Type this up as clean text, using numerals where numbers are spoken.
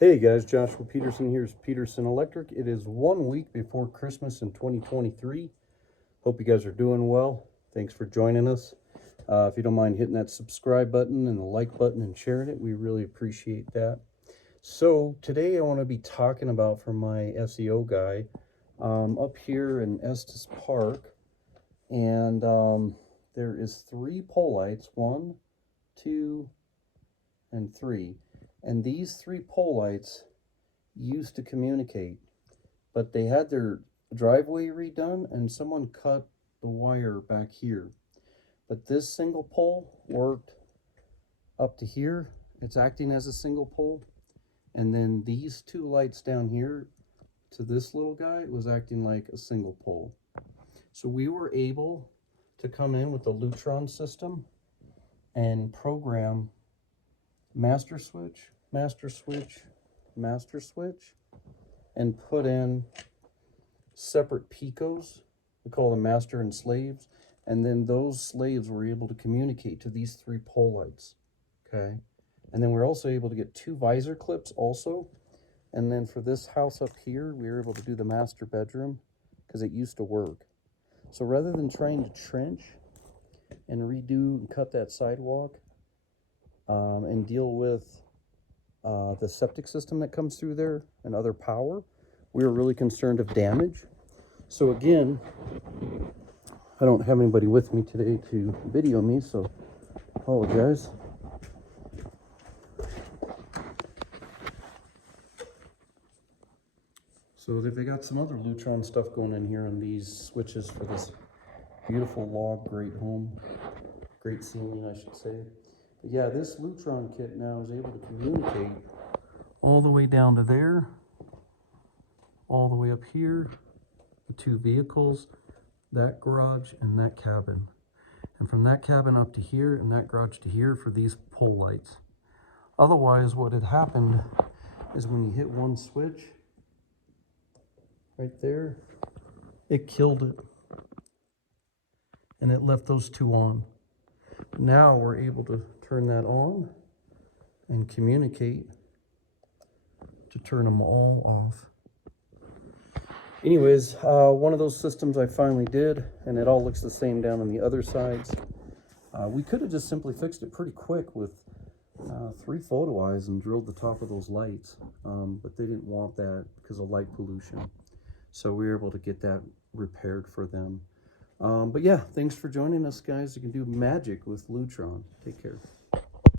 Hey guys, Joshua Peterson. Here's Peterson Electric. It is 1 week before Christmas in 2023. Hope you guys are doing well. Thanks for joining us. If you don't mind hitting that subscribe button and the like button and sharing it, we really appreciate that. So today I want to be talking about, for my SEO guy, up here in Estes Park, and there is 3 pole lights, 1, 2, and 3. And these 3 pole lights used to communicate, but they had their driveway redone and someone cut the wire back here. But this single pole worked up to here. It's acting as a single pole. And then these 2 lights down here to this little guy was acting like a single pole. So we were able to come in with the Lutron system and program master switch, master switch, master switch, and put in separate picos. We call them master and slaves. And then those slaves were able to communicate to these 3 pole lights. Okay. And then we're also able to get 2 visor clips also. And then for this house up here, we were able to do the master bedroom because it used to work. So rather than trying to trench and redo and cut that sidewalk, and deal with the septic system that comes through there and other power, we were really concerned of damage. So again, I don't have anybody with me today to video me, so apologize. So they got some other Lutron stuff going in here on these switches for this beautiful log great home, great ceiling, I should say. But yeah, this Lutron kit now is able to communicate all the way down to there, all the way up here, the 2 vehicles, that garage and that cabin. And from that cabin up to here and that garage to here for these pole lights. Otherwise, what had happened is when you hit one switch right there, it killed it. And it left those 2 on. Now we're able to turn that on and communicate to turn them all off. Anyways, one of those systems I finally did, and it all looks the same down on the other sides. We could have just simply fixed it pretty quick with 3 photo eyes and drilled the top of those lights, but they didn't want that because of light pollution. So we were able to get that repaired for them. But yeah, thanks for joining us, guys. You can do magic with Lutron. Take care.